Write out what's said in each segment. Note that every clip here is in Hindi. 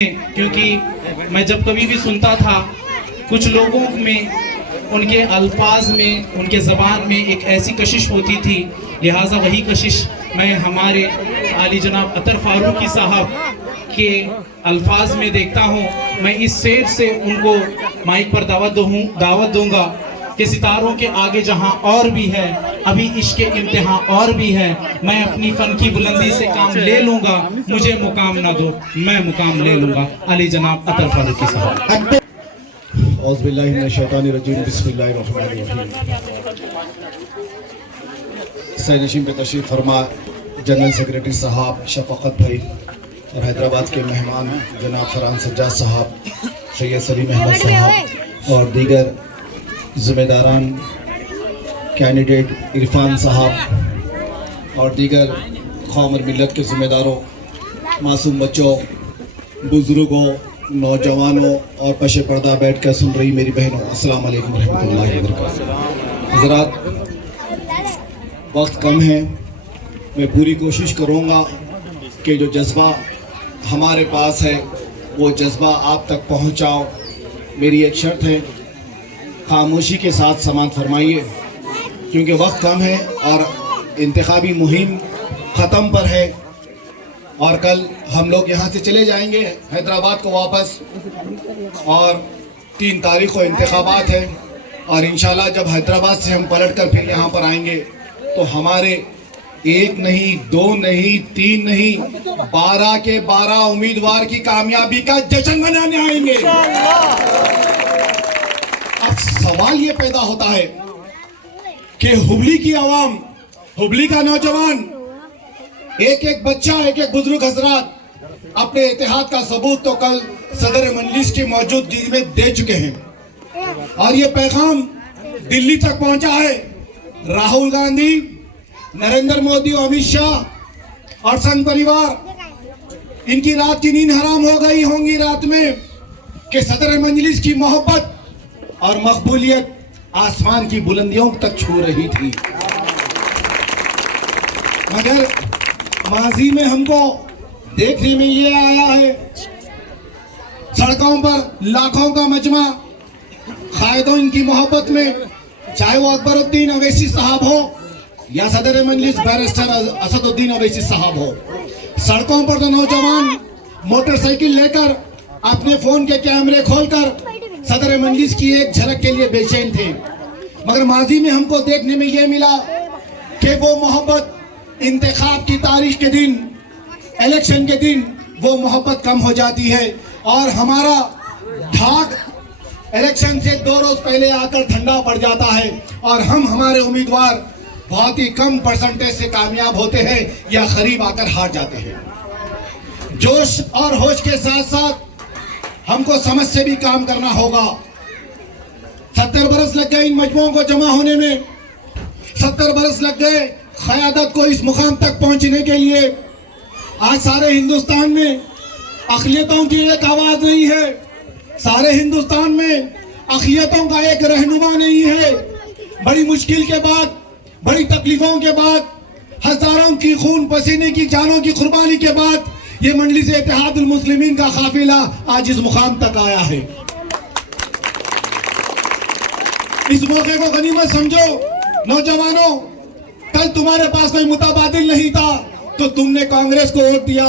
क्योंकि मैं जब कभी भी सुनता था कुछ लोगों में उनके अल्फाज में उनके ज़बान में एक ऐसी कशिश होती थी, लिहाजा वही कशिश मैं हमारे आली जनाब अतर फारूकी साहब के अल्फाज में देखता हूँ। मैं इस शेर से उनको माइक पर दावत दूंगा कि सितारों के आगे जहाँ और भी है, अभी इश्क इम्तिहान और भी है। मैं अपनी फन की बुलंदी से काम ले लूंगा, मुझे मुकाम ना दो मैं मुकाम ले लूंगा। अली जनाब अतर फारूकी साहब। औज़ुबिल्लाहि मिनश्शैतानिर्रजीम, बिस्मिल्लाहिर्रहमानिर्रहीम। सैयद पे तशरीफ़ फरमा जनरल सेक्रेटरी साहब शफ़क़त भाई और हैदराबाद के मेहमान जनाब फरहान सज्जाद साहब, सैयद सलीम अहमद साहब और दीगर ज़िम्मेदारान, कैंडिडेट इरफान साहब और दीगर कौम और मिलत के ज़िम्मेदारों, मासूम बच्चों, बुज़ुर्गों, नौजवानों और पशे पर्दा बैठ कर सुन रही मेरी बहनों, अस्सलाम वालेकुम रहमतुल्लाहि व बरकातुहू। हज़रात, वक्त कम है, मैं पूरी कोशिश करूँगा कि जो जज्बा हमारे पास है वो जज्बा आप तक पहुँचाओ। मेरी एक शर्त है, खामोशी के साथ समाअत फरमाइए क्योंकि वक्त कम है और इंतखाबी मुहिम ख़त्म पर है और कल हम लोग यहाँ से चले जाएंगे हैदराबाद को वापस और 3 तारीख को इंतखाबात है और इंशाल्लाह जब हैदराबाद से हम पलट कर फिर यहाँ पर आएंगे तो हमारे 1 नहीं 2 नहीं 3 नहीं 12 के 12 उम्मीदवार की कामयाबी का जश्न मनाने आएंगे। अब सवाल ये पैदा होता है कि हुबली की आवाम, हुबली का नौजवान, एक एक बच्चा, एक एक बुजुर्ग हजरात अपने इत्तेहाद का सबूत तो कल सदर मजलिस की मौजूदगी में दे चुके हैं और ये पैगाम दिल्ली तक पहुंचा है। राहुल गांधी, नरेंद्र मोदी, अमित शाह और संघ परिवार, इनकी रात की नींद हराम हो गई होंगी रात में कि सदर मजलिस की मोहब्बत और मकबूलियत आसमान की बुलंदियों तक छू रही थी। मगर माजी में हमको देखने में ये आया है, सड़कों पर लाखों का मजमा कायदों की मोहब्बत में, चाहे वो अकबरुद्दीन अवैसी साहब हो या सदर मजलिस बैरिस्टर असदुद्दीन अवैसी साहब हो, सड़कों पर तो नौजवान मोटरसाइकिल लेकर अपने फोन के कैमरे खोलकर सदर मजलिस की एक झलक के लिए बेचैन थे। मगर माजी में हमको देखने में ये मिला कि वो मोहब्बत इंतखाब की तारीख के दिन, इलेक्शन के दिन वो मोहब्बत कम हो जाती है और हमारा धाक इलेक्शन से 2 रोज पहले आकर ठंडा पड़ जाता है और हम हमारे उम्मीदवार बहुत ही कम परसेंटेज से कामयाब होते हैं या करीब आकर हार जाते हैं। जोश और होश के साथ साथ हमको समझ से भी काम करना होगा। 70 बरस लग गए इन मजमुओं को जमा होने में, 70 बरस लग गए क़यादत को इस मुकाम तक पहुंचने के लिए। आज सारे हिंदुस्तान में अक़लियतों की एक आवाज़ नहीं है, सारे हिंदुस्तान में अक़लियतों का एक रहनुमा नहीं है। बड़ी मुश्किल के बाद, बड़ी तकलीफ़ों के बाद, हज़ारों की खून पसीने की जानों की कुर्बानी के बाद ये मजलिस इत्तेहादुल मुस्लिमीन का काफिला आज इस मुकाम तक आया है। इस मौके को गनीमत समझो नौजवानों। कल तुम्हारे पास कोई मुतबादिल नहीं था तो तुमने कांग्रेस को वोट दिया।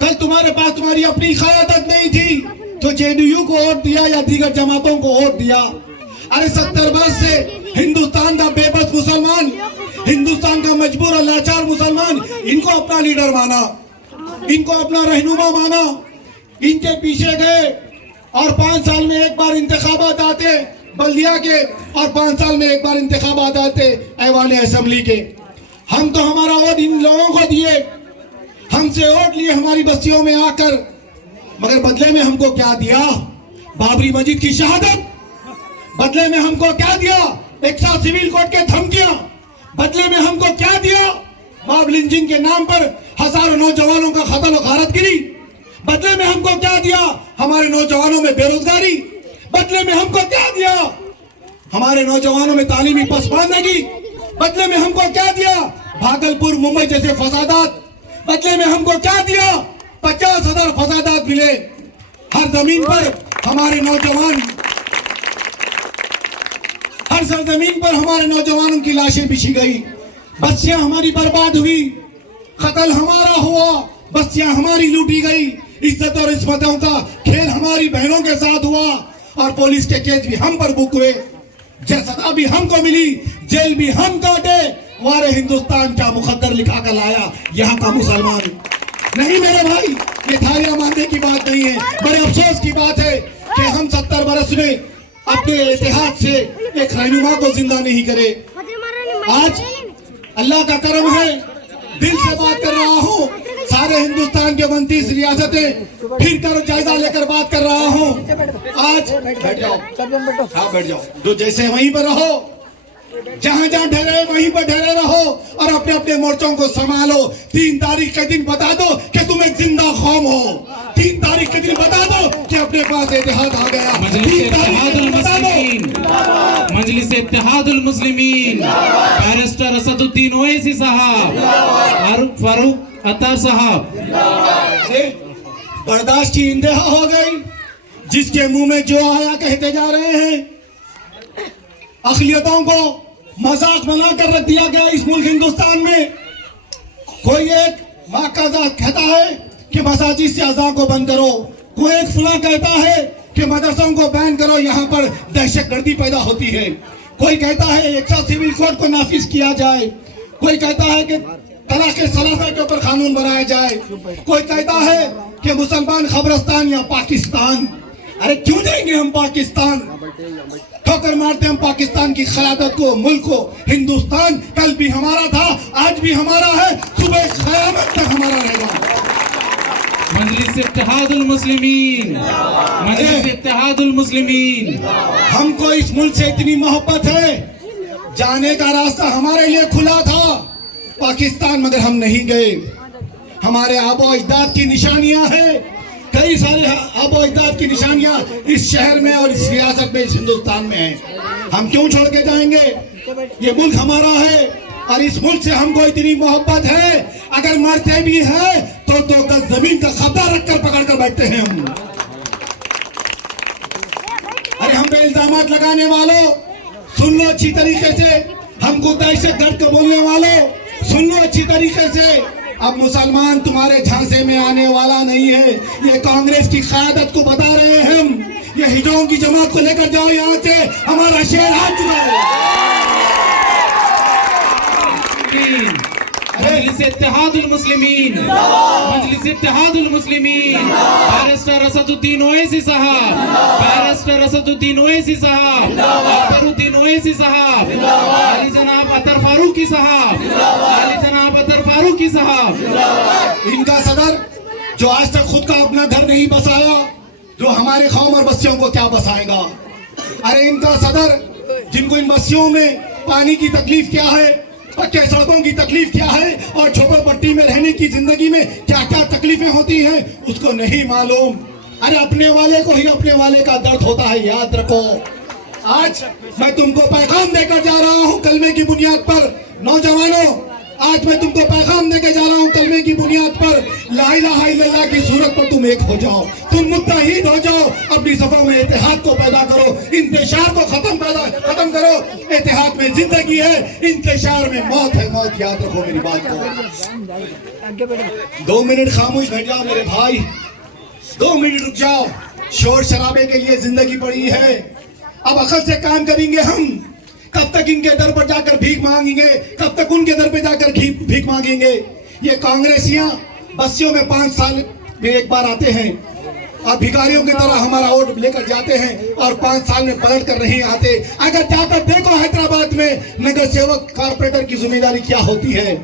कल तुम्हारे पास तुम्हारी अपनी क़यादत नहीं थी तो जेडीयू को वोट दिया या दीगर जमातों को वोट दिया। अरे 70 वर्ष से हिंदुस्तान का बेबस मुसलमान, हिंदुस्तान का मजबूर और लाचार मुसलमान इनको अपना लीडर माना, इनको अपना रहनुमा माना, इनके पीछे गए और 5 साल में एक बार इंतखाबात आते बल्दिया के और 5 साल में एक बार इंतखाबात आते ऐवान असेंबली के। हम तो हमारा वोट इन लोगों को दिए, हमसे वोट लिए हमारी बस्तियों में आकर, मगर बदले में हमको क्या दिया? बाबरी मस्जिद की शहादत। बदले में हमको क्या दिया? 100 सिविल कोर्ट के धमकियां। बदले में हमको क्या दिया? मॉब लिंचिंग के नाम पर हजारों नौजवानों का कत्ल और गारतगिरी। बदले में हमको क्या दिया? हमारे नौजवानों में बेरोजगारी। बदले में हमको क्या दिया? हमारे नौजवानों में तालीमी पसमानदगी। बदले में हमको क्या दिया? भागलपुर, मुंबई जैसे फसादात। बदले में हमको क्या दिया? 50,000 फसादात मिले। हर जमीन पर हमारे नौजवान, हर सरजमीन पर हमारे नौजवानों की लाशें बिछी गई, बस्तियां हमारी बर्बाद हुई, कत्ल हमारा हुआ, बस्तियां हमारी लूटी गई, इज्जत और इस्मतों का खेल हमारी बहनों के साथ हुआ और पुलिस के केस भी हम पर बुक हुए, सजा भी हमको मिली, जेल भी हम काटे। वारे हिंदुस्तान क्या मुकद्दर लिखा कर लाया यहाँ का मुसलमान। नहीं मेरे भाई, ये थालियां मारने की बात नहीं है, बड़े अफसोस की बात है कि हम 70 बरस में अपने इतिहाद से एक रहनुमा को जिंदा नहीं करे। आज अल्लाह का करम है, दिल से बात कर रहा हूँ, सारे हिंदुस्तान के 29 रियासतें फिर कर जायजा लेकर बात कर रहा हूँ। आज बैठ जाओ, हाँ बैठ जाओ, जो जैसे वहीं पर रहो, जहां जहां ठहरे वहीं पर ठहरे रहो और अपने अपने मोर्चों को संभालो। 3 तारीख के दिन बता दो कि तुम एक जिंदा कौम हो। 3 तारीख के दिन बता दो कि अपने पास इत्तेहाद आ गया। मजलिस इत्तेहादुल मुस्लिमीन, बैरिस्टर असदुद्दीन ओवैसी साहब, फारूक अत्तार साहब। बर्दाश्त की इंतहा हो गई, जिसके मुंह में जो आया कहते जा रहे हैं। अक़लियतों को मजाक बनाकर रख दिया गया इस मुल्क हिंदुस्तान में। कोई एक माकाज़ा कहता है कि मसाजिद से अज़ान को बंद करो, कोई एक फलां कहता है कि मदरसों को बैन करो, यहाँ पर दहशतगर्दी पैदा होती है। कोई कहता है 100 सिविल कोड को नाफिज किया जाए, कोई कहता है कि तलाक़ सलासा के ऊपर कानून बनाया जाए, कोई कहता है कि मुसलमान खबरस्तान या पाकिस्तान। अरे क्यों देंगे हम पाकिस्तान? ठोकर मारते हम पाकिस्तान की क़यादत को, मुल्क को। हिंदुस्तान कल भी हमारा था, आज भी हमारा है, सुबह क़यामत तक हमारा रहेगा। मजलिस इत्तेहादुल मुस्लिमीन, मजलिस इत्तेहादुल मुस्लिमीन। हमको इस मुल्क से इतनी मोहब्बत है, जाने का रास्ता हमारे लिए खुला था पाकिस्तान, मगर हम नहीं गए। हमारे आबो अजदाद की निशानियां हैं, कई सारे आबो अजदाद की निशानियां इस शहर में और इस रियासत में, इस हिंदुस्तान में है। हम क्यों छोड़ के जाएंगे? ये मुल्क हमारा है और इस मुल्क से हमको इतनी मोहब्बत है, अगर मरते भी हैं तो 2 गज जमीन का कब्जा रखकर पकड़ कर बैठते हैं हम। अरे हम पे इल्जामात लगाने वालों, सुन लो अच्छी तरीके से। हमको दहशतगर्द को बोलने वालों, सुन लो अच्छी तरीके से। अब मुसलमान तुम्हारे झांसे में आने वाला नहीं है, ये कांग्रेस की क़यादत को बता रहे हैं हम। ये हिजड़ों की जमात को लेकर जाओ यहाँ से, हमारा शेर आ चुका है। मजलिस इत्तेहादुल मुस्लिमीन, मजलिस इत्तेहादुल मुस्लिमीन, बैरिस्टर असदुद्दीन ओवैसी साहब, बैरिस्टर असदुद्दीन ओवैसी साहब, अकबरुद्दीन ओवैसी साहब, अली जनाब अतर फारूकी साहब, अली जनाब अतर फारूकी साहब। इनका सदर जो आज तक खुद का अपना घर नहीं बसाया, जो हमारे कौम और बस्तियों को क्या बसाएगा? अरे इनका सदर जिनको इन बस्तियों में पानी की तकलीफ क्या है, पक्के सड़कों की तकलीफ क्या है और झोपड़पट्टी में रहने की जिंदगी में क्या क्या तकलीफें होती हैं, उसको नहीं मालूम। अरे अपने वाले को ही अपने वाले का दर्द होता है, याद रखो। आज मैं तुमको पैगाम देकर जा रहा हूँ कलमे की बुनियाद पर। नौजवानों, आज मैं तुमको पैगाम देकर जा रहा हूँ कलमे की बुनियाद पर। ला इलाहा इल्लल्लाह की सूरत पर तुम एक हो जाओ, तुम मुत्तहीद हो जाओ, अपनी सफों में इत्तेहाद को पैदा करो, इंतशार को खत्म करो। इत्तेहाद में जिंदगी है, इंतशार में मौत है, मौत। याद रखो मेरी बात को। 2 मिनट खामोश बैठ जाओ मेरे भाई, 2 मिनट रुक जाओ। शोर शराबे के लिए जिंदगी पड़ी है, अब अकल से काम करेंगे हम। कब तक इनके दर पर जाकर भीख मांगेंगे, कब तक उनके दर पर जाकर भीख मांगेंगे? ये कांग्रेसियां बस्तियों में 5 साल में एक बार आते हैं और भिखारियों की तरह हमारा वोट लेकर जाते हैं और 5 साल में पलट कर नहीं आते। अगर जाकर देखो हैदराबाद में नगर सेवक कारपोरेटर की जिम्मेदारी क्या होती है,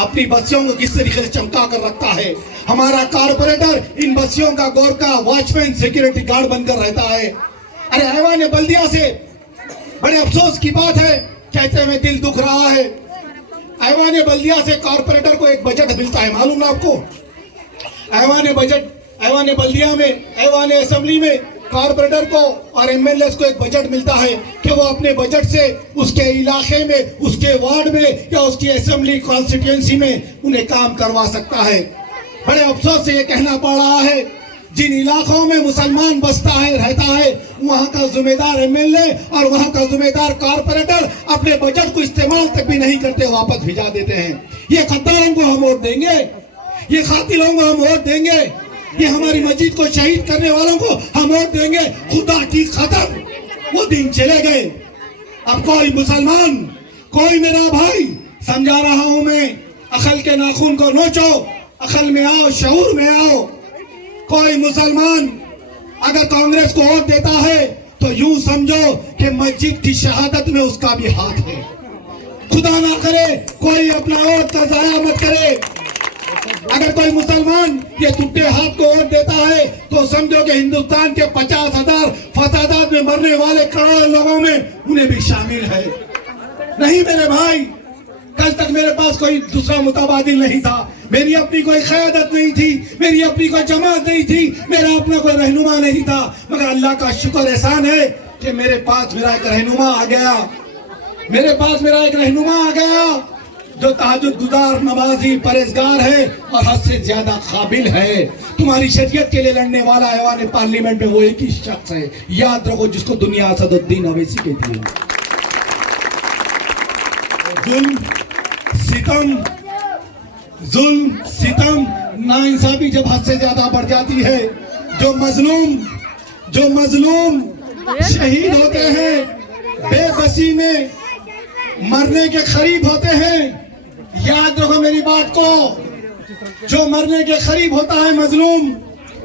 अपनी बस्तियों को किस तरीके से चमका कर रखता है। हमारा कारपोरेटर इन बस्तियों का गोरखा, वॉचमैन, सिक्योरिटी गार्ड बनकर रहता है। अरे ऐवान बल्दिया से बड़े अफसोस की बात है, कहते हुए दिल दुख रहा है। ऐवान बल्दिया से कारपोरेटर को एक बजट मिलता है, मालूम ना आपको? ऐवान बल्दिया में, ऐवान असेंबली में कारपोरेटर को और एमएलए को एक बजट मिलता है कि वो अपने बजट से उसके इलाके में, उसके वार्ड में या उसकी असेंबली कॉन्स्टिट्यूएंसी में उन्हें काम करवा सकता है। बड़े अफसोस से ये कहना पड़ रहा है, जिन इलाकों में मुसलमान बसता है रहता है, वहाँ का जिम्मेदार एमएलए और वहाँ का जिम्मेदार कारपोरेटर अपने बजट को इस्तेमाल तक भी नहीं करते, वापस भिजा देते हैं। ये गद्दारों को हम वोट देंगे, ये कातिलों को हम वोट देंगे, ये हमारी मस्जिद को शहीद करने वालों को हम वोट देंगे। खुदा की कसम वो दिन चले गए। अब कोई मुसलमान, कोई मेरा भाई, समझा रहा हूं मैं, अकल के नाखून को नोचो, अकल में आओ, शऊर में आओ। कोई मुसलमान अगर कांग्रेस को वोट देता है तो यूं समझो कि मस्जिद की शहादत में उसका भी हाथ है। खुदा ना करे कोई अपना वोट का जाया मत करे। अगर कोई मुसलमान ये टूटे हाथ को वोट देता है तो समझो कि हिंदुस्तान के 50,000 फसादात में मरने वाले करोड़ों लोगों में उन्हें भी शामिल है। नहीं मेरे भाई, कल तक मेरे पास कोई दूसरा मुताबादिल नहीं था, मेरी अपनी कोई क़यादत नहीं थी, मेरी अपनी कोई जमात नहीं थी, मेरा अपना कोई रहनुमा नहीं था, मगर अल्लाह का शुक्र एहसान है कि मेरे पास मेरा एक रहनुमा आ गया, मेरे पास मेरा एक रहनुमा आ गया जो तहज्जुद गुजार, नमाजी, परहेजगार है और हद से ज्यादा काबिल है। तुम्हारी शरीयत के लिए लड़ने वाला ऐवान पार्लियामेंट में वो एक ही शख्स है, याद रखो, जिसको दुनिया असदुद्दीन अवैसी कहती है। जुल्म, सितम, नाइंसाफी जब हद से ज्यादा बढ़ जाती है, जो मजलूम शहीद होते हैं, बेबसी में मरने के करीब होते हैं, याद रखो मेरी बात को, जो मरने के करीब होता है मजलूम,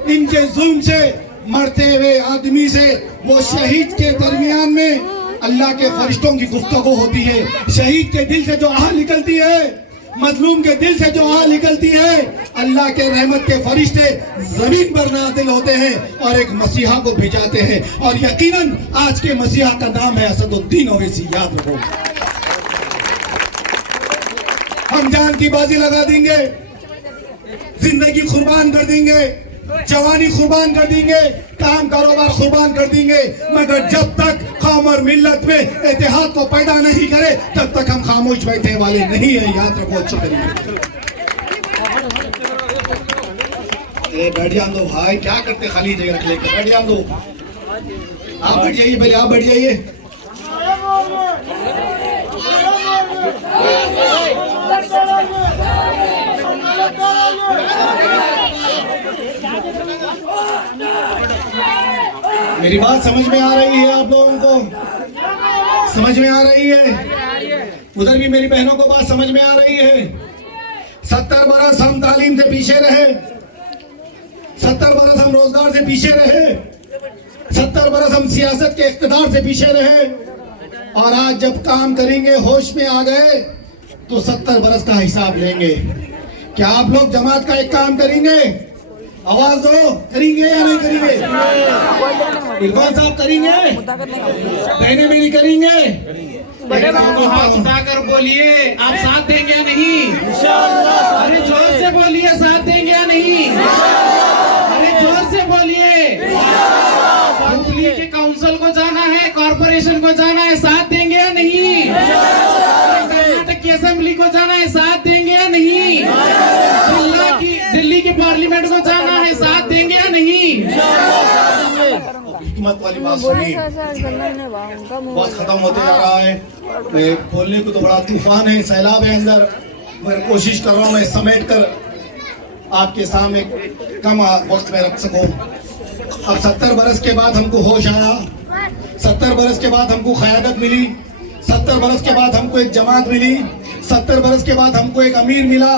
इनके जुल्म से मरते हुए आदमी से वो शहीद के दरमियान में अल्लाह के फरिश्तों की गुफ्तगू होती है। शहीद के दिल से जो आह निकलती है, मजलूम के दिल से जो आह निकलती है, अल्लाह के रहमत के फरिश्ते जमीन पर नाज़िल होते हैं और एक मसीहा को भिजाते हैं, और यकीनन आज के मसीहा का नाम है असदुद्दीन ओवैसी, याद रखो। हम जान की बाजी लगा देंगे, जिंदगी कुर्बान कर देंगे, जवानी कुर्बान कर देंगे, काम कारोबार कुर्बान कर देंगे, मगर जब तक कौम और मिल्लत में इत्तेहाद को पैदा नहीं करे तब तक हम खामोश बैठने वाले नहीं है, याद रखो अच्छी तरीके। बैठ जान दो भाई, क्या करते खाली जगह रख लेकर, बैठ जान दो। आप बैठ जाइए पहले, आप बैठ जाइए। मेरी बात समझ में आ रही है? आप लोगों को समझ में आ रही है? उधर भी मेरी बहनों को बात समझ में आ रही है? 70 बरस हम तालीम से पीछे रहे, 70 बरस हम रोजगार से पीछे रहे, 70 बरस हम सियासत के इख्तिदार से पीछे रहे, और आज जब काम करेंगे, होश में आ गए तो 70 बरस का हिसाब लेंगे। क्या आप लोग जमात का एक काम करेंगे? आवाज दो, करेंगे या नहीं करेंगे? इरफान साहब करेंगे? बहने मेरी करेंगे? हाथ उठाकर बोलिए, आप साथ देंगे या नहीं? अरे जोर से बोलिए, साथ देंगे या नहीं? अरे जोर से बोलिए। के काउंसिल को जाना है, कॉर्पोरेशन को जाना है, साथ देंगे या नहीं? कर्नाटक की असेंबली को जाना है, साथ देंगे या नहीं? दिल्ली की पार्लियामेंट को जाना है, साथ देंगे या नहीं? हिकमत वाली बात सुनिए, बहुत खत्म होते जा रहा है। बोलने को तो बड़ा तूफान है, सैलाब है अंदर, मगर कोशिश कर रहा हूँ मैं समेट कर आपके सामने कम वक्त में रख सकूं। अब 70 बरस के बाद हमको होश आया, 70 बरस के बाद हमको क़यादत मिली, 70 बरस के बाद हमको एक जमात मिली, 70 बरस के बाद हमको एक अमीर मिला।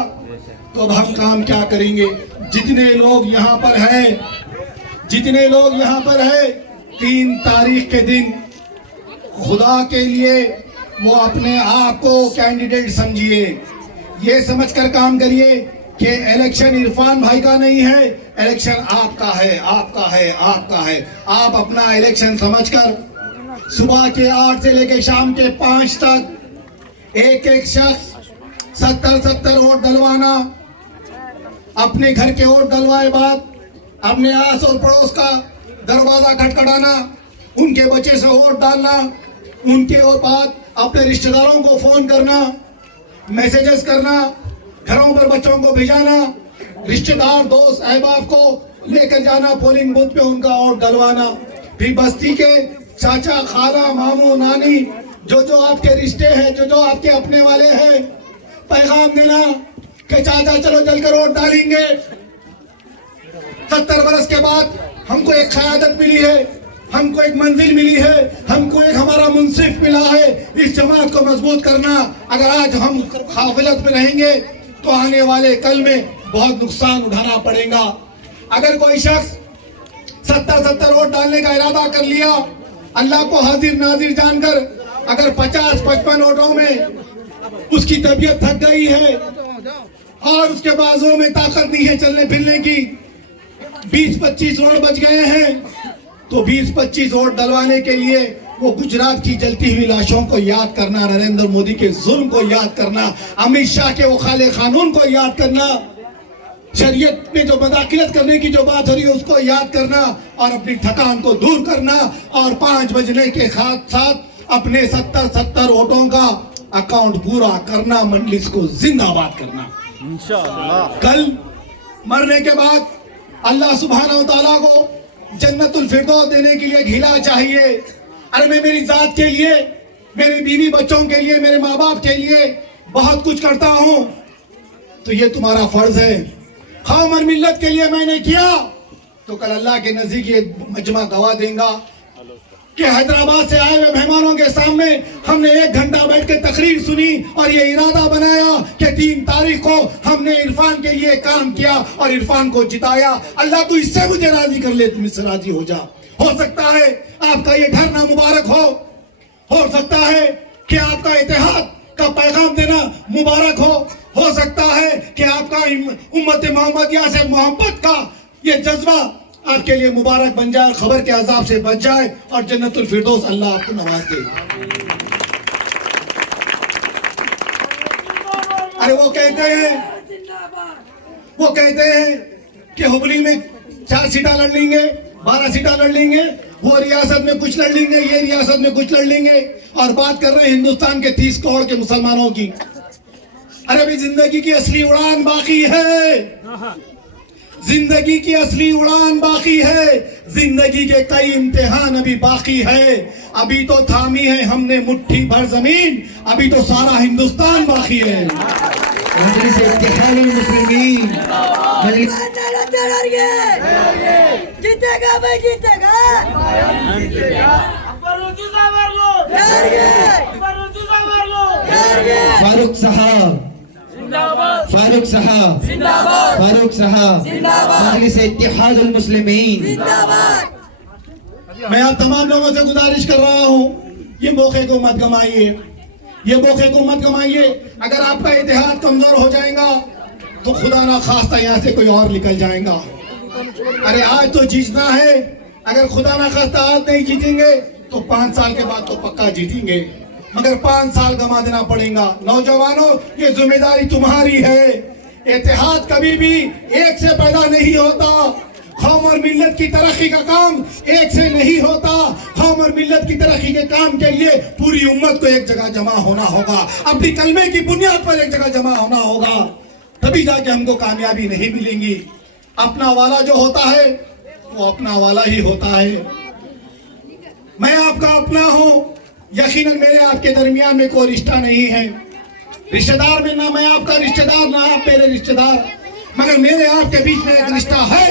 तो अब हम काम क्या करेंगे? जितने लोग यहाँ पर हैं, जितने लोग यहाँ पर हैं, 3 तारीख के दिन खुदा के लिए वो अपने आप को कैंडिडेट समझिए, ये समझकर काम करिए कि इलेक्शन इरफान भाई का नहीं है, इलेक्शन आपका है, आपका है, आपका है। आप अपना इलेक्शन समझकर सुबह के 8 से लेकर शाम के 5 तक एक एक शख्स 70-70 वोट डलवाना, अपने घर के वोट डलवाए बाद अपने आस और पड़ोस का दरवाजा खटखटाना, उनके बच्चे से वोट डालना, उनके बाद अपने रिश्तेदारों को फोन करना, मैसेजेस करना, घरों पर बच्चों को भिजाना, रिश्तेदार दोस्त अहबाब को लेकर जाना पोलिंग बूथ पे, उनका वोट डलवाना। फिर बस्ती के चाचा खाला मामू नानी जो जो आपके रिश्ते हैं, जो जो आपके अपने वाले हैं, पैगाम देना कि चाचा चलो जलकर वोट डालेंगे। 70 बरस के बाद हमको एक क़यादत मिली है, हमको एक मंजिल मिली है, हमको एक हमारा मुंसिफ मिला है। इस जमात को मजबूत करना, अगर आज हम गाफिलत में रहेंगे तो आने वाले कल में बहुत नुकसान उठाना पड़ेगा। अगर कोई शख्स 70 वोट डालने का इरादा कर लिया, अल्लाह को हाजिर नाजिर जानकर, अगर 50-55 वोटों में उसकी तबीयत थक गई है और उसके बाजुओं में ताकत नहीं है चलने फिरने की, 20-25 वोट बच गए हैं, तो 20-25 वोट डलवाने के लिए वो गुजरात की जलती हुई लाशों को याद करना, नरेंद्र मोदी के जुल्म को याद करना, अमित शाह के वो काले कानून को याद करना, शरीयत में जो मदाखिलत करने की जो बात हो रही है उसको याद करना और अपनी थकान को दूर करना और 5 बजने के साथ अपने 70 वोटों का अकाउंट पूरा करना, मजलिस को जिंदाबाद करना। इंशाअल्लाह कल मरने के बाद अल्लाह सुब्हानहू तआला को जन्नतुल फिरदौस देने के लिए घिला चाहिए। अरे मैं मेरी जात के लिए, मेरे बीवी बच्चों के लिए, मेरे माँ बाप के लिए बहुत कुछ करता हूँ, तो ये तुम्हारा फर्ज है। कौम और मिल्लत के लिए मैंने किया तो कल अल्लाह के नजदीक ये मजमा गवाह देगा कि हैदराबाद से आए हुए मेहमानों के सामने हमने 1 घंटा बैठ के तकरीर सुनी और ये इरादा बनाया कि 3 तारीख को हमने इरफान के लिए काम किया और इरफान को जिताया। अल्लाह तू इससे मुझे राजी कर ले, तुम इससे राजी हो जा। हो सकता है आपका ये घर ना मुबारक हो सकता है कि आपका इत्तेहाद का पैगाम देना मुबारक हो सकता है कि आपका उम्मत मोहम्मदिया से मोहब्बत का ये जज्बा आपके लिए मुबारक बन जाए, खबर के अजाब से बच जाए और जन्नतुल फिरदौस अल्लाह आपको नवाज दे। अरे वो कहते हैं कि हुबली में 4 सीटा लड़ लेंगे, 12 सीटा लड़ लेंगे, वो रियासत में कुछ लड़ लेंगे, ये रियासत में कुछ लड़ लेंगे, और बात कर रहे हैं हिंदुस्तान के 30 करोड़ के मुसलमानों की। अरे भाई जिंदगी की असली उड़ान बाकी है, जिंदगी की असली उड़ान बाकी है, जिंदगी के कई इम्तिहान अभी बाकी है। अभी तो थामी है हमने मुट्ठी भर जमीन, अभी तो सारा हिंदुस्तान बाकी है। मजलिस इत्तेहादुल मुस्लिमीन जीतेगा भाई जीतेगा। फारूक साहब, फारूक साहब, फारूक साहब, मजलिस इत्तेहादुल मुस्लिमीन। मैं आप तमाम लोगों से गुजारिश कर रहा हूँ, ये मौके को मत गमाइए, ये मौके को मत गमाइए। अगर आपका इत्तेहाद कमजोर हो जाएगा तो खुदा ना खास्ता यहाँ से कोई और निकल जाएगा। अरे आज तो जीतना है, अगर खुदा ना खास्ता आज नहीं जीतेंगे तो 5 साल के बाद तो पक्का जीतेंगे, मगर 5 साल गमा देना पड़ेगा। नौजवानों, ये जिम्मेदारी तुम्हारी है। इत्तेहाद कभी भी एक से पैदा नहीं होता, कौम और मिल्लत की तरक्की का काम एक से नहीं होता। कौम और मिल्लत की तरक्की के काम के लिए पूरी उम्मत को एक जगह जमा होना होगा, अपनी कलमे की बुनियाद पर एक जगह जमा होना होगा, तभी जाके हमको कामयाबी नहीं मिलेंगी। अपना वाला जो होता है वो अपना वाला ही होता है। मैं आपका अपना हूँ, यकीनन मेरे आपके दरमियान में कोई रिश्ता नहीं है, रिश्तेदार में ना मैं आपका रिश्तेदार ना आप मेरे रिश्तेदार, मगर मेरे आपके बीच में एक रिश्ता है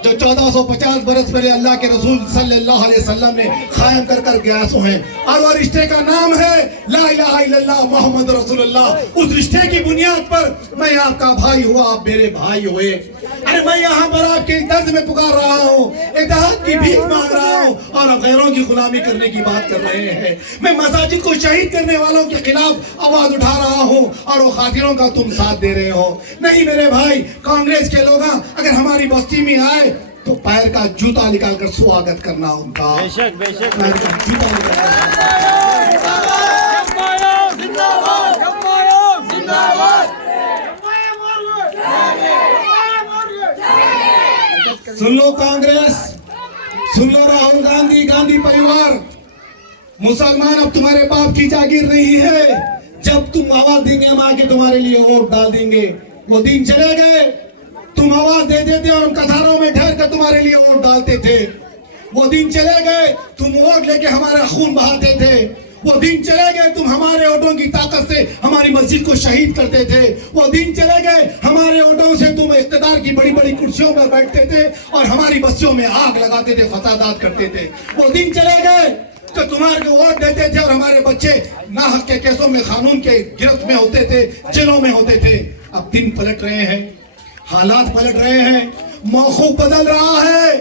जो 1450 बरस पहले अल्लाह के रसूल सल्लल्लाहु अलैहि वसल्लम ने कायम कर गया है, और वो रिश्ते का नाम है ला इलाहा इल्लल्लाह मोहम्मद रसूलुल्लाह। उस रिश्ते की बुनियाद पर मैं आपका भाई हुआ, आप मेरे भाई हुए। अरे मैं यहाँ पर आपके दर्द में पुकार रहा हूँ, इत्तेहाद की भीख मांग रहा हूँ, और आप गैरों की गुलामी करने की बात कर रहे हैं। मैं मसाजिद को शहीद करने वालों के खिलाफ आवाज उठा रहा हूँ और वो खातिरों का तुम साथ दे रहे हो। नहीं मेरे भाई, कांग्रेस के लोग अगर हमारी बस्ती में आए तो पैर का जूता निकाल कर स्वागत करना उनका। बेशक बेशक पैर का जूता निकाल सुन लो कांग्रेस, सुन लो राहुल गांधी, गांधी परिवार, मुसलमान अब तुम्हारे बाप की जागीर नहीं है। जब तुम आवाज देंगे हम आके तुम्हारे लिए वोट डाल देंगे, वो दिन चले गए, तुम आवाज देते थे और हम कतारों में ठहर कर तुम्हारे लिए वोट डालते थे। वो दिन चले गए, तुम वोट लेके हमारा खून बहाते थे। वो दिन चले गए, तुम हमारे वोटों की ताकत से हमारी मस्जिद को शहीद करते थे। वो दिन चले गए, हमारे वोटों से तुम इख्तिदार की बड़ी बड़ी कुर्सियों पर बैठते थे और हमारी बस्तियों में आग लगाते थे, फसादात करते थे। वो दिन चले गए तो तुम्हारे को वोट देते थे और हमारे बच्चे नाहक के केसों में कानून के गिरफ्त में होते थे, जेलों में होते थे। अब दिन पलट रहे हैं, हालात पलट रहे हैं, मौकूफ बदल रहा है।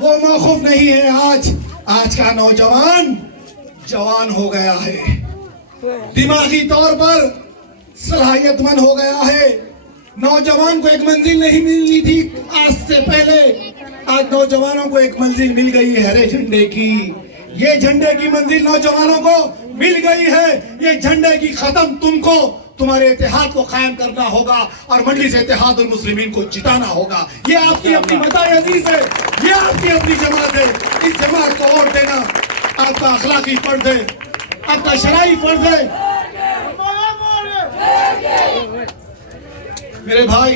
वो मौकूफ नहीं है आज का नौजवान जवान हो गया है, दिमागी तौर पर सलाहियतमंद हो गया है। नौजवान को एक मंजिल नहीं मिली थी आज से पहले, आज नौजवानों को एक मंजिल मिल गई है हरे झंडे की। ये झंडे की मंजिल नौजवानों को मिल गई है। ये झंडे की खत्म तुमको तुम्हारे इत्तेहाद को कायम करना होगा और मजलिस इत्तेहादुल मुस्लिमीन को जिताना होगा। ये आपकी अपनी मताए अजीज है, ये आपकी अपनी जमात है। इस जमात को वोट देना आपका अखलाकी फर्ज है, आपका शराई फर्ज है। मेरे भाई,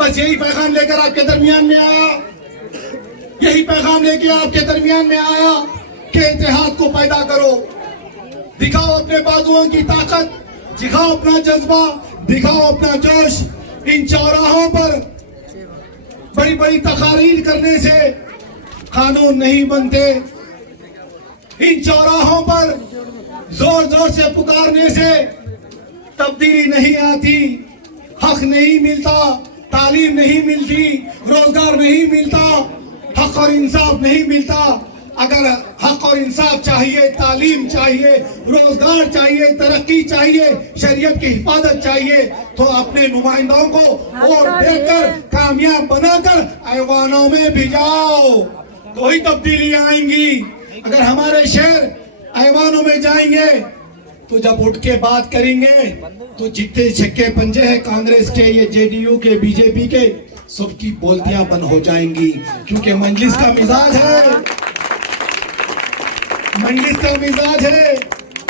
बस यही पैगाम लेकर आपके दरमियान में आया, यही पैगाम लेके आपके दरमियान में आया कि इत्तेहाद को पैदा करो, दिखाओ अपने बाजुओं की ताकत, दिखाओ अपना जज्बा, दिखाओ अपना जोश। इन चौराहों पर बड़ी बड़ी तकारीर करने से कानून नहीं बनते, इन चौराहों पर जोर जोर से पुकारने से तब्दीली नहीं आती, हक नहीं मिलता, तालीम नहीं मिलती, रोजगार नहीं मिलता, हक और इंसाफ नहीं मिलता। अगर हक और इंसाफ चाहिए, तालीम चाहिए, रोजगार चाहिए, तरक्की चाहिए, शरीयत की हिफाजत चाहिए, तो अपने नुमाइंदों को वोट देकर कामयाब बनाकर ऐवानों में भिजाओ, तो ही तब्दीली आएंगी। अगर हमारे शहर ऐवानों में जाएंगे तो जब उठ के बात करेंगे तो जितने छक्के पंजे हैं कांग्रेस के, ये जेडीयू के, बीजेपी के, सबकी बोलतियां बंद हो जाएंगी। क्योंकि मजलिस का मिजाज है, मजलिस का मिजाज है,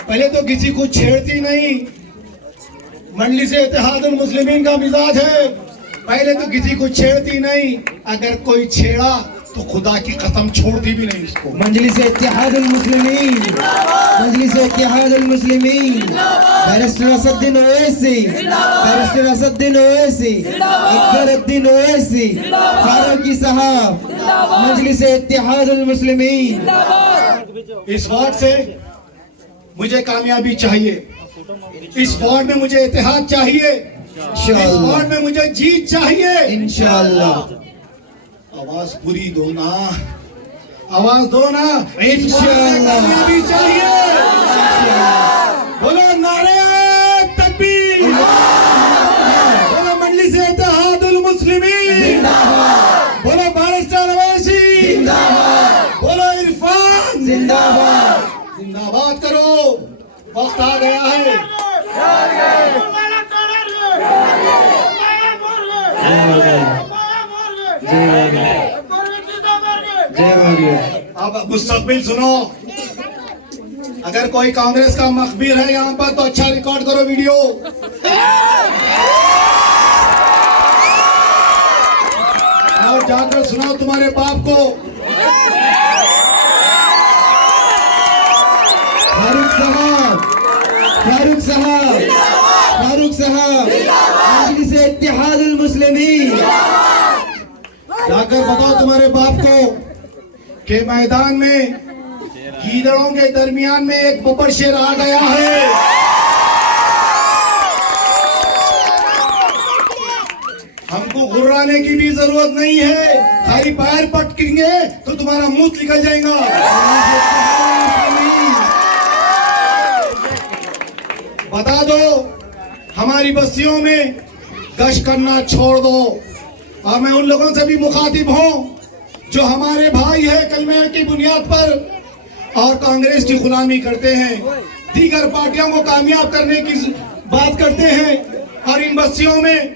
पहले तो किसी को छेड़ती नहीं। मजलिस इत्तेहादुल मुस्लिमीन का मिजाज है, पहले तो किसी को छेड़ती नहीं, अगर कोई छेड़ा तो खुदा की कसम छोड़ती भी नहीं उसको। मजलिस इत्तेहादुल मुस्लिमीन, मजलिस इत्तेहादुल मुस्लिमीन, बैरिस्टर असदुद्दीन ओवैसी, बैरिस्टर असदुद्दीन ओवैसी, अकबरुद्दीन ओवैसी, फारूकी साहब, मजलिस इत्तेहादुल मुस्लिमीन। इस वार्ड से मुझे कामयाबी चाहिए, इस वार्ड में मुझे इत्तेहाद चाहिए, इस वार्ड में मुझे जीत चाहिए इंशाअल्लाह। आवाज पूरी दो ना, आवाज दो ना, इंशाअल्लाह कामयाबी चाहिए। बोलो नारे तकबीर, बोलो मजलिस इत्तेहादुल मुस्लिमीन, बोलो बैरिस्टर ओवैसी, बोलो इरफान जिंदाबाद, जिंदाबाद करो। वक्त आ गया है, अब मुस्तकबिल सुनो। अगर कोई कांग्रेस का मखबीर है यहाँ पर तो अच्छा रिकॉर्ड करो वीडियो। और जाकर सुनाओ तुम्हारे बाप को। फारूक साहब, फारूक साहब, फारूक साहब, मजलिस इत्तेहादुल मुस्लिमीन। जाकर बताओ तुम्हारे बाप को कि मैदान में गीदड़ों के दरमियान में एक बबर शेर आ गया है। हमको घुर्राने की भी जरूरत नहीं है, खाली पैर पटकेंगे तो तुम्हारा मुंह निकल जाएगा। बता दो, हमारी बस्तियों में गश्त करना छोड़ दो। और मैं उन लोगों से भी मुखातिब हूँ जो हमारे भाई है कलमे की बुनियाद पर और कांग्रेस की गुलामी करते हैं, दीगर पार्टियों को कामयाब करने की बात करते हैं और इन बस्तियों में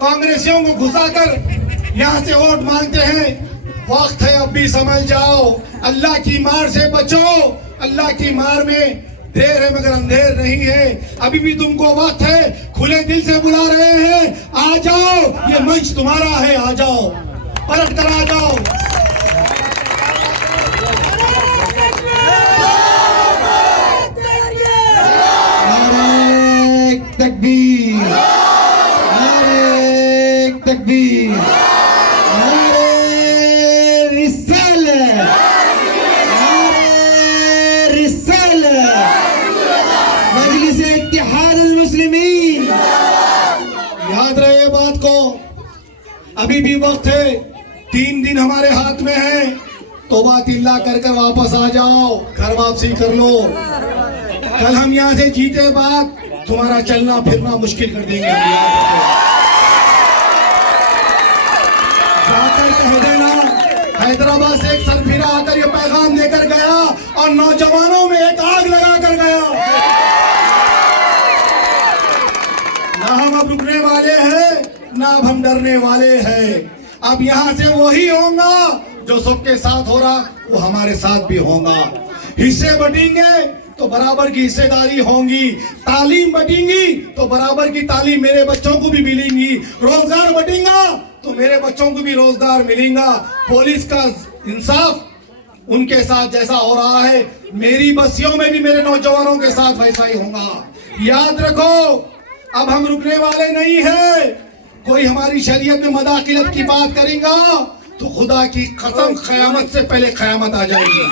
कांग्रेसियों को घुसाकर यहाँ से वोट मांगते हैं। वक्त है अब भी समझ जाओ, अल्लाह की मार से बचो। अल्लाह की मार में देर है मगर अंधेर नहीं है, अभी भी तुमको वक्त है, खुले दिल से बुला रहे हैं, आ जाओ, ये मंच तुम्हारा है, आ जाओ, पलट कर आ जाओ। नारे तकबीर, नारे तकबीर, नारे रिसालत, नारे रिसालत, मजलिस इत्तेहादुल मुस्लिमीन। याद रहे बात को, अभी भी वक्त है, 3 दिन हमारे हाथ में है, तौबा तिल्ला कर कर वापस आ जाओ, घर वापसी कर लो। कल हम यहाँ से जीते बाद तुम्हारा चलना फिरना मुश्किल कर देंगे। हम याद रखो। जाकर कह देना हैदराबाद से एक सरफिरा आकर ये पैगाम देकर गया और नौजवानों में एक आग लगा कर गया। ना हम अब रुकने वाले हैं, ना अब हम डरने वाले हैं। अब यहाँ से वही होगा जो सबके साथ हो रहा, वो हमारे साथ भी होगा। हिस्से बटेंगे तो बराबर की हिस्सेदारी होंगी, तालीम बटेंगी तो बराबर की तालीम मेरे बच्चों को भी मिलेंगी, रोजगार बटेगा तो मेरे बच्चों को भी रोजगार मिलेगा। पुलिस का इंसाफ उनके साथ जैसा हो रहा है, मेरी बस्तियों में भी मेरे नौजवानों के साथ वैसा ही होगा। याद रखो, अब हम रुकने वाले नहीं है। कोई हमारी शरीयत में मदाखिलत की बात करेगा तो खुदा की कसम क़यामत से पहले क़यामत आ जाएगी।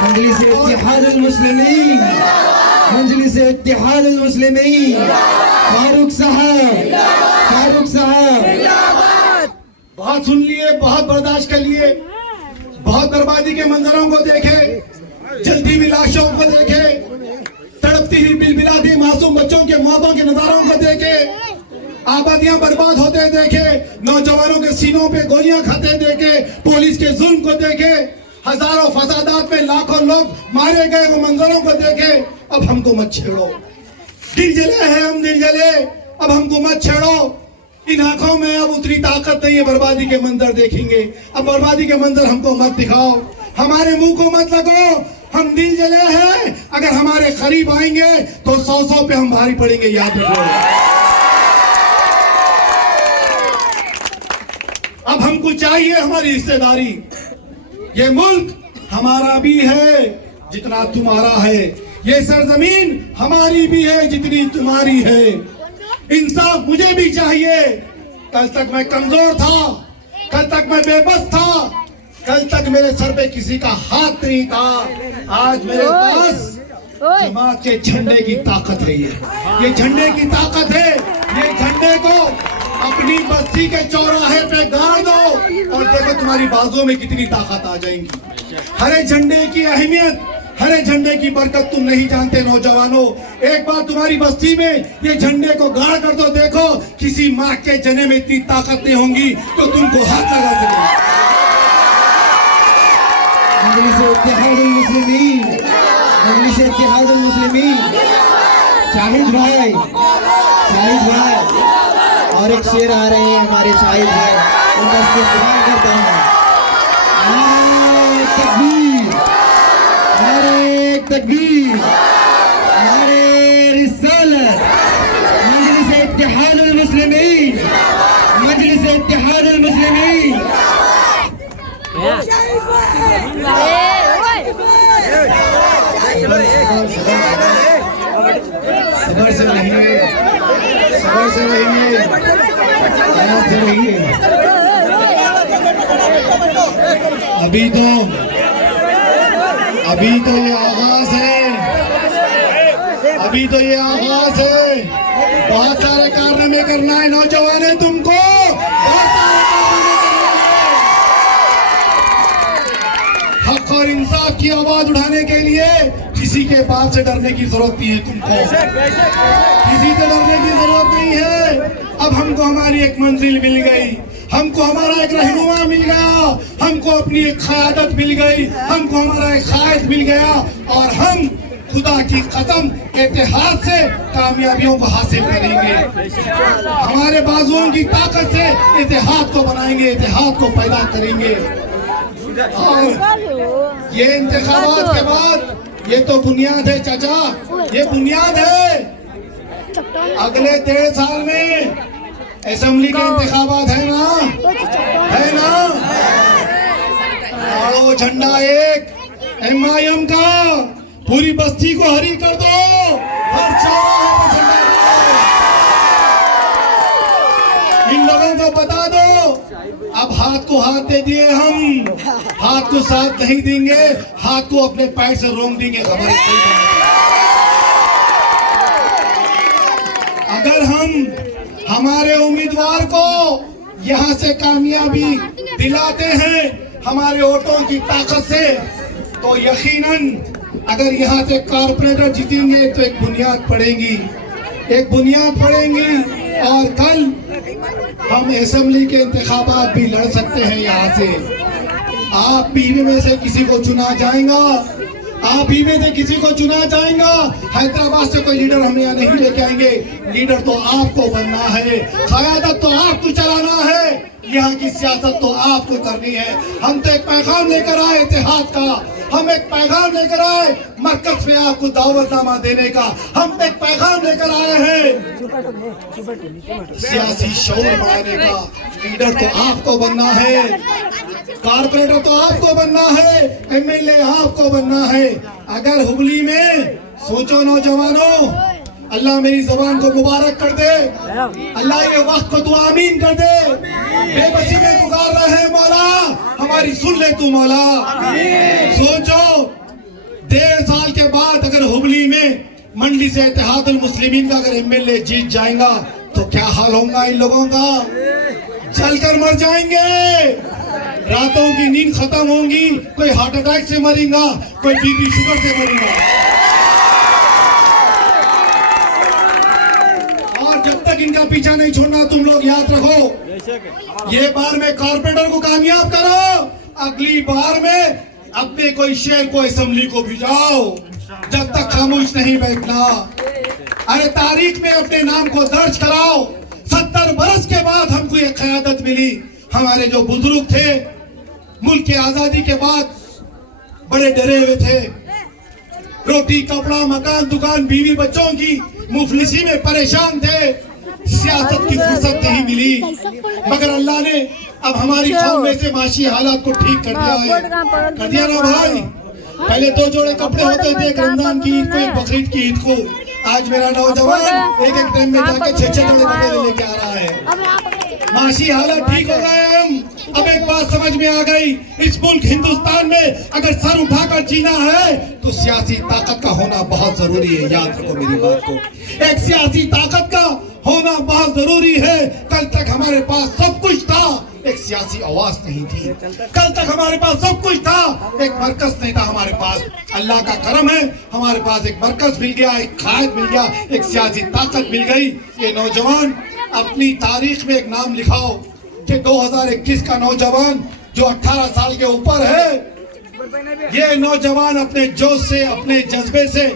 मजलिस इत्तेहादुल मुस्लिमीन, मजलिस इत्तेहादुल मुस्लिमीन, फारूक साहब, फारूक साहब। बहुत सुन लिए, बहुत बर्दाश्त कर लिए, बहुत बर्बादी के मंजरों को देखे, जलती हुई लाशों को देखे, तड़पती हुई बिलबिलाती मासूम बच्चों के मौतों के नजारों को देखे, आबादियां बर्बाद होते देखे, नौजवानों के सीनों पे गोलियां खाते देखे, पुलिस के जुल्म को देखे, हजारों फसादात में लाखों लोग मारे गए वो मंजरों को देखे। अब हमको मत छेड़ो, दिल जले हैं हम, दिल जले, अब हमको मत छेड़ो। इन आंखों में अब उतनी ताकत नहीं है, बर्बादी के मंजर देखेंगे। अब बर्बादी के मंजर हमको मत दिखाओ, हमारे मुंह को मत लगो, हम दिल जले हैं। अगर हमारे करीब आएंगे तो 100 पे हम भारी पड़ेंगे, याद रखो। अब हमको चाहिए हमारी हिस्सेदारी। ये मुल्क हमारा भी है जितना तुम्हारा है, ये सरजमीन हमारी भी है जितनी तुम्हारी है। इंसाफ मुझे भी चाहिए। कल तक मैं कमजोर था, कल तक मैं बेबस था, कल तक मेरे सर पे किसी का हाथ नहीं था। आज मेरे पास जमात के झंडे की ताकत है। ये झंडे की ताकत है। ये झंडे को अपनी बस्ती के चौराहे पे गाड़ दो और देखो तुम्हारी बाजुओं में कितनी ताकत आ जाएंगी। हरे झंडे की अहमियत, हरे झंडे की बरकत तुम नहीं जानते नौजवानों। एक बार तुम्हारी बस्ती में ये झंडे को गाड़ कर दो, देखो किसी माँ के जने में इतनी ताकत नहीं होगी तो तुमको हाथ लगा सके। मजलिस इत्तेहादुल मुस्लिमीन, मजलिस इत्तेहादुल मुस्लिमीन। शाहिद भाई, शाहिद भाई, और एक शेर आ रहे हैं हमारे शाहिद भाई, उनका इस्तेमाल करता हूँ। नारे तकबीर, नारे तकबीर, नारे रिसालत, मजलिस इत्तेहादुल मुस्लिमीन, मजलिस इत्तेहादुल मुस्लिमीन। सबर से रहिए, सबर से रहिए, आराम से रहिए। अभी तो ये आगाज है, अभी तो ये आगाज है। बहुत सारे कारनामे करना है नौजवान है तुमको, बहुत सारे कारनामे करना है। हक और इंसाफ की आवाज उठाने के लिए किसी के बाप से डरने की जरूरत नहीं है तुमको, किसी से डरने की जरूरत नहीं है। अब हमको हमारी एक मंजिल मिल गई, हमको हमारा एक रहनुमा मिल गया, हमको अपनी एक क़यादत मिल गई, हमको हमारा एक कायद मिल गया और हम खुदा की कसम इत्तेहाद से कामयाबियों को हासिल करेंगे। हमारे बाजुओं की ताकत से इत्तेहाद को बनाएंगे, इत्तेहाद को पैदा करेंगे। और ये इंतखाबात के बाद ये तो बुनियाद है चाचा, ये बुनियाद है। अगले 1.5 साल में असेंबली के इंतखाबात है ना, है ना। गाड़ो झंडा एक MIM का, पूरी बस्ती को हरी कर दो, हर चौराहे पे झंडा गाड़ो। इन लोगों को बता दो, अब हाथ को हाथ दे दिए हम, हाथ को साथ नहीं देंगे, हाथ को अपने पैर से रोक देंगे। खबर अगर हम हमारे उम्मीदवार को यहाँ से कामयाबी दिलाते हैं हमारे वोटों की ताकत से, तो यकीनन अगर यहाँ से कारपोरेटर जीतेंगे तो एक बुनियाद पड़ेगी, एक बुनियाद पड़ेगी। और कल हम असेंबली के इंतखाबात भी लड़ सकते हैं यहाँ से। आप बीवी में से किसी को चुना जाएगा, आप बीवी में से किसी को चुना जाएगा। हैदराबाद से कोई लीडर हम यहाँ नहीं लेके आएंगे, लीडर तो आपको बनना है, क़यादत तो आपको चलाना है, यहाँ की सियासत तो आपको करनी है। हम तो एक पैगाम लेकर आए इत्तेहाद का, हम एक पैगाम लेकर आए मरकज पे आपको दावतनामा देने का, हम एक पैगाम लेकर आए हैं सियासी शऊर बढ़ाने का। लीडर तो आपको बनना है, कारपोरेटर तो आपको बनना है, MLA आपको बनना है। अगर हुबली में सोचो नौजवानों, अल्लाह मेरी जबान को मुबारक कर दे, अल्लाह ये वक्त को तू आमीन कर दे। बेबसी में पुकार रहे हैं मौला, हमारी सुन ले तू मौला। सोचो 1.5 साल के बाद अगर हुबली में मंडली से इत्तेहादुल मुस्लिमीन का अगर MLA जीत जाएगा तो क्या हाल होगा इन लोगों का, जलकर मर जाएंगे, रातों की नींद खत्म होगी, कोई हार्ट अटैक से मरेगा, कोई BP शुगर से मरेगा। और जब तक इनका पीछा नहीं छोड़ना, तुम लोग याद रखो, ये बार में कारपोरेटर को कामयाब करो, अगली बार में अपने कोई शेर को असेंबली को भिजाओ, जब तक खामोश नहीं बैठना। अरे तारीख में अपने नाम को दर्ज कराओ। 70 बरस के बाद हमको ये क़यादत मिली। हमारे जो बुजुर्ग थे मुल्क की आजादी के बाद बड़े डरे हुए थे, रोटी कपड़ा मकान दुकान बीवी बच्चों की मुफलिसी में परेशान थे, सियासत की फुर्सत नहीं मिली, मगर अल्लाह ने अब हमारी कौम में से माशी हालात को ठीक कर दिया है, कर दिया ना भाई। पहले 2 जोड़े कपड़े होते थे, एक रमजान की ईद को, एक बकरीद की ईद को। आज मेरा नौजवान एक टाइम में जाके 6-6 जोड़े कपड़े लेके आ रहा है। माशी हालत ठीक हो गए हम। अब एक बात समझ में आ गई, इस मुल्क हिंदुस्तान में अगर सर उठाकर जीना है तो सियासी ताकत का होना बहुत जरूरी है। याद रखो मेरी बात को, एक सियासी ताकत का होना बहुत जरूरी है। कल तक हमारे पास सब कुछ था, एक सियासी आवाज नहीं थी। कल तक हमारे पास सब कुछ था, एक मरकज नहीं था हमारे पास। अल्लाह का करम है, हमारे पास एक मरकज मिल गया, एक कायद मिल गया, एक सियासी ताकत मिल गई। ये नौजवान अपनी तारीख में एक नाम लिखाओ कि 2021 का नौजवान जो 18 साल के ऊपर है, ये नौजवान अपने जोश से, अपने जज्बे से,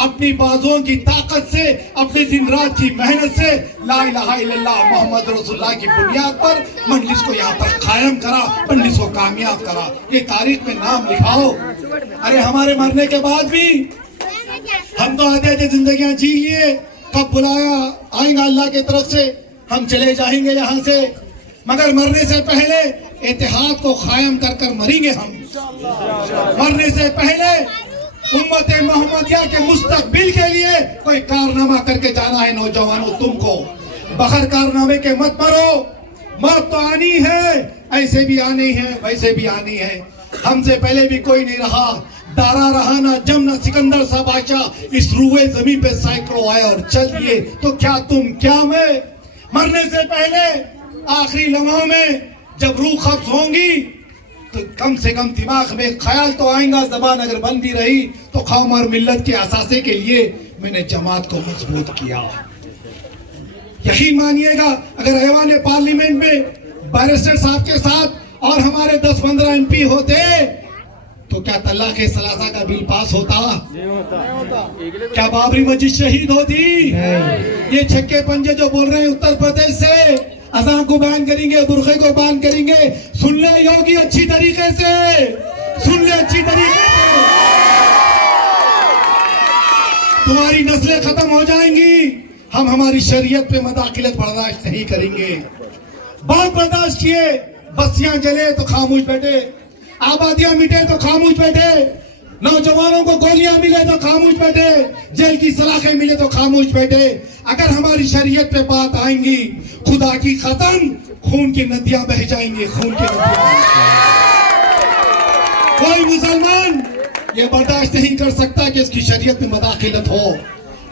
अपनी बाजुओं की ताकत से, अपने दिन रात की मेहनत से ला इलाहा इल्लल्लाह मोहम्मद रसूलुल्लाह की बुनियाद पर मंडलिस को यहाँ पर कायम करा, मंडलिस को कामयाब करा। ये तारीख में नाम लिखाओ। अरे हमारे मरने के बाद भी हम तो आधे आधे जिंदगियां जी लिए, कब बुलाया आएगा अल्लाह की तरफ से, हम चले जाएंगे यहाँ से, मगर मरने से पहले इत्तेहाद को कायम कर कर मरेंगे हम। मरने से पहले उम्मत मोहम्मदिया के मुस्तकबिल के लिए कोई कारनामा करके जाना है। नौजवानों, तुमको बगैर कारनामे के मत मरो। मौत तो आनी है, ऐसे भी आनी है, वैसे भी आनी है। हमसे पहले भी कोई नहीं रहा, दारा रहा ना जम ना सिकंदर सा बादशाह, इस रूए जमीन पे सैकड़ों आए और चल दिए, तो क्या तुम क्या मैं। मरने से पहले आखिरी लम्हों में जब रूह कब्ज होंगी तो कम से कम दिमाग में ख्याल तो आएगा, जबान अगर बंद भी रही तो कौम और मिल्लत के असासे के लिए मैंने जमात को मजबूत किया। यकीन मानिएगा, अगर ऐवान पार्लियामेंट में बैरिस्टर साहब के साथ और हमारे 10-15 MP होते तो क्या तलाक सलासा का बिल पास होता? क्या बाबरी मस्जिद शहीद होती? ये छक्के पंजे जो बोल रहे हैं उत्तर प्रदेश से, अज़ान को बैन करेंगे, बुरखे को बैन करेंगे, सुन ले योगी अच्छी तरीके से, सुन ले अच्छी तरीके से। तुम्हारी नस्लें खत्म हो जाएंगी, हम हमारी शरीयत पे मदाखिलत बर्दाश्त नहीं करेंगे। बहुत बर्दाश्त किए, बस्तियां जले तो खामोश बैठे, आबादियां मिटे तो खामोश बैठे, नौजवानों को गोलियां मिले तो खामोश बैठे, जेल की सलाखें मिले तो खामोश बैठे। अगर हमारी शरीयत पे बात आएंगी, खुदा की कसम, खून की नदियां बह जाएंगी, खून की नदियां। कोई मुसलमान ये बर्दाश्त नहीं कर सकता कि इसकी शरीयत में मदाखिलत हो।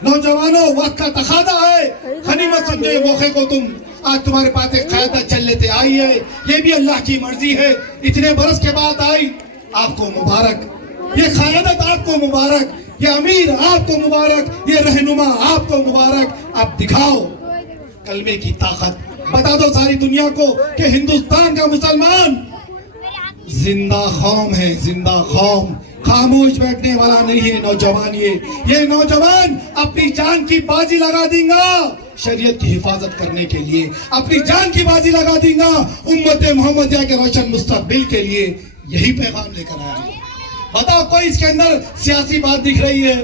नौजवानों, वक्त का तकादा है, गनीमत समझो ये मौके को तुम। आज तुम्हारे पास एक क़यादत चल लेते आई है, ये भी अल्लाह की मर्जी है, इतने बरस के बाद आई, आपको मुबारक। ये क़यादत आपको मुबारक, ये अमीर आपको मुबारक, ये रहनुमा आपको मुबारक। अब दिखाओ कलमे की ताकत, बता दो सारी दुनिया को कि हिंदुस्तान का मुसलमान जिंदा कौम है, जिंदा कौम, खामोश बैठने वाला नहीं है नौजवान। ये नौजवान अपनी जान की बाजी लगा देगा शरीयत की हिफाजत करने के लिए, अपनी जान की बाजी लगा देगा उम्मत मोहम्मदिया के रोशन मुस्तकबिल के लिए। यही पैगाम लेकर आया है। बताओ कोई इसके अंदर सियासी बात दिख रही है?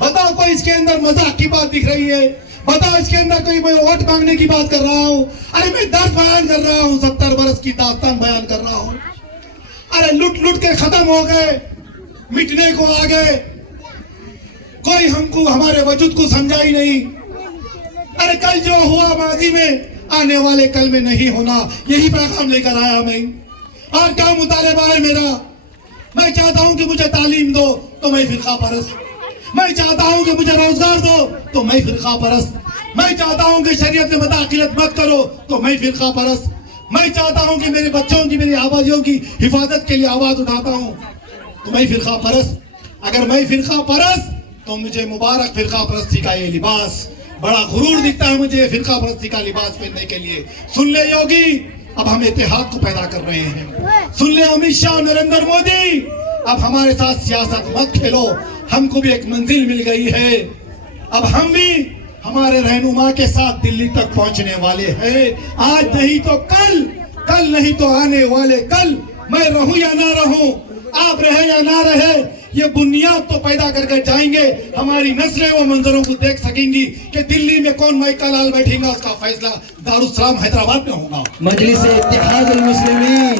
बताओ कोई इसके अंदर मजाक की बात दिख रही है? बताओ इसके अंदर कोई मैं वोट मांगने की बात कर रहा हूँ? अरे मैं दर्द बयान कर रहा हूँ, 70 बरस की दास्तान बयान कर रहा हूँ। अरे लुट लुट के खत्म हो गए, मिटने को आ गए, कोई हमको हमारे वजूद को समझा ही नहीं। अरे कल जो हुआ माजी में, आने वाले कल में नहीं होना, यही पैगाम लेकर आया मैं। और क्या मुतालबा है मेरा? मैं चाहता हूं कि मुझे तालीम दो तो मैं फिरका परस्त, मैं चाहता हूं कि मुझे रोजगार दो तो मैं फिरका परस्त, मैं चाहता हूं कि शरीयत में मदाखिलत मत करो तो मैं फिरका परस्त, मैं चाहता हूं कि मेरे बच्चों की, मेरी आबादियों की हिफाजत के लिए आवाज उठाता हूं तो मैं फिरका परस्त। अगर मैं फिरका परस्त तो मुझे मुबारक फिरका परस्ती का ये लिबास, बड़ा गुरूर दिखता है मुझे फिरका परस्ती का लिबास पहनने के लिए। सुन ले योगी, अब हम इत्तेहाद को पैदा कर रहे हैं। सुन ले अमित शाह, नरेंद्र मोदी, अब हमारे साथ सियासत मत खेलो, हमको भी एक मंजिल मिल गई है। अब हम भी हमारे रहनुमा के साथ दिल्ली तक पहुंचने वाले हैं। आज नहीं तो कल, कल नहीं तो आने वाले कल। मैं रहूं या ना रहूं, आप रहे या ना रहे, ये बुनियाद तो पैदा करके जाएंगे। हमारी नस्लें वो मंजरों को देख सकेंगी कि दिल्ली में कौन माइका लाल बैठेगा, उसका फैसला दारुस्सलाम हैदराबाद में होगा। मजलिस इत्तेहादुल मुस्लिमीन,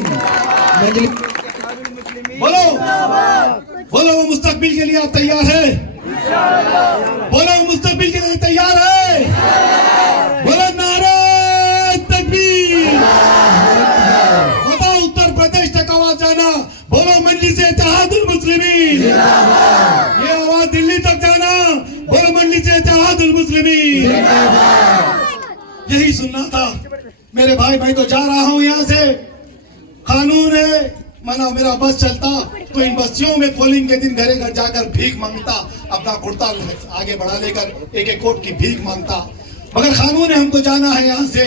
बोलो बोलो, वो मुस्तकबिल के लिए आप तैयार है? बोलो मुस्तकबिल के लिए तैयार है? बोलो नारे तकबीर। बताओ उत्तर प्रदेश तक आवाज जाना, बोलो मजलिस इत्तेहादुल मुस्लिमीन। ये आवाज दिल्ली तक जाना, बोलो मजलिस इत्तेहादुल मुस्लिमीन। यही सुनना था मेरे भाई। मैं तो जा रहा हूं यहाँ से, कानून है, माना मेरा बस चलता तो इन बस्तियों में पोलिंग के दिन घरे घर जाकर भीख मांगता, अपना कुर्ता आगे बढ़ा लेकर एक एक कोट की भीख मांगता। मगर कानून है, हमको जाना है यहाँ से।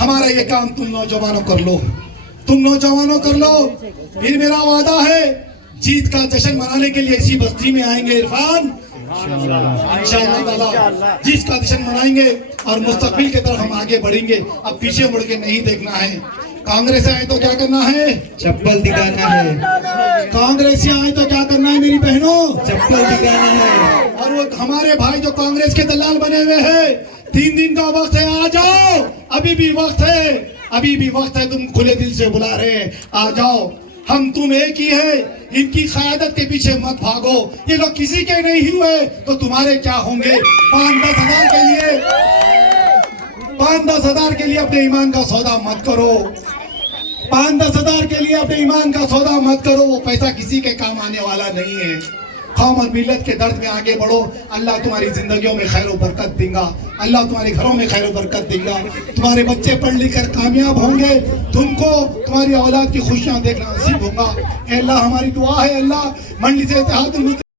हमारा ये काम तुम नौजवानों कर लो, तुम नौजवानों कर लो। फिर मेरा वादा है, जीत का जश्न मनाने के लिए इसी बस्ती में आएंगे इरफान, इंशाअल्लाह जीत का जश्न मनाएंगे और मुस्तकबिल की तरफ हम आगे बढ़ेंगे। अब पीछे मुड़ के नहीं देखना है। कांग्रेस आए तो क्या करना है? चप्पल दिखाना है। कांग्रेस आए तो क्या करना है मेरी बहनों? चप्पल दिखाना है। और वो हमारे भाई जो कांग्रेस के दलाल बने हुए हैं, 3 दिन का वक्त है, आ जाओ, अभी भी वक्त है, अभी भी वक्त है। तुम खुले दिल से बुला रहे हैं, आ जाओ। हम तुम एक ही है, इनकी क़यादत के पीछे मत भागो। ये लोग किसी के नहीं हुए तो तुम्हारे क्या होंगे? 5-10 हजार के लिए, 5-10 हजार के लिए अपने ईमान का सौदा मत करो। 5-10 हजार के लिए अपने ईमान का सौदा मत करो। वो पैसा किसी के काम आने वाला नहीं है। कौम और मिल्लत के दर्द में आगे बढ़ो। अल्लाह तुम्हारी जिंदगियों में खैर बरकत देगा, अल्लाह तुम्हारे घरों में खैर बरकत देगा। तुम्हारे बच्चे पढ़ लिख कर कामयाब होंगे, तुमको तुम्हारी औलाद की खुशियां देखना नसीब होगा। अल्लाह हमारी दुआ है, अल्लाह मजलिस इत्तेहादुल